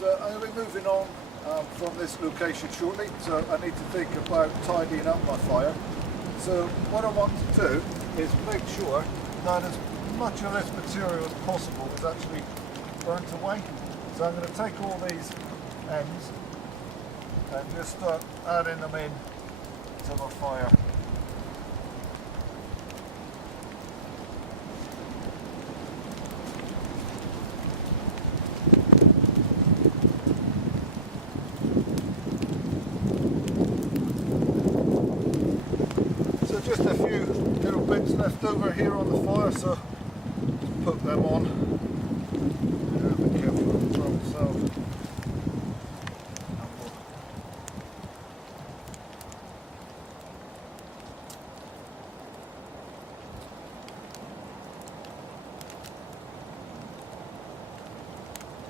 So I'm going to be moving on from this location shortly, so I need to think about tidying up my fire. So what I want to do is make sure that as much of this material as possible is actually burnt away. So I'm going to take all these ends and just start adding them in to the fire. Just a few little bits left over here on the fire, so just put them on. Be careful of the drum itself.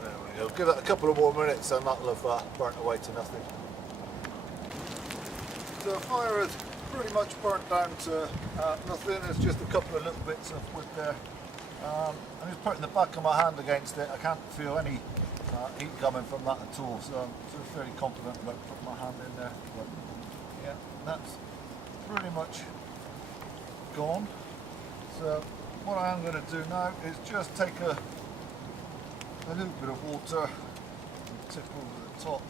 There we go. Give it a couple of more minutes and that'll have burnt away to nothing. So the fire is pretty much burnt down to nothing. There's just a couple of little bits of wood there. I'm just putting the back of my hand against it. I can't feel any heat coming from that at all, so I'm sort of fairly confident about putting my hand in there. But yeah, that's pretty much gone. So what I am going to do now is just take a little bit of water and tip over the top.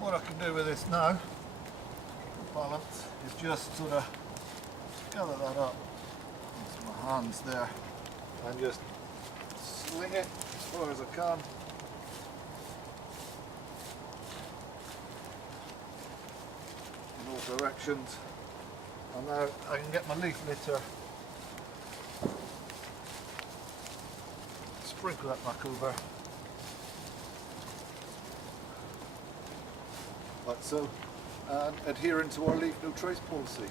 What I can do with this now, balance, is just sort of gather that up into my hands there and just sling it as far as I can. In all directions. And now I can get my leaf litter, sprinkle that back over. Like so, and adhering to our leave no trace policy.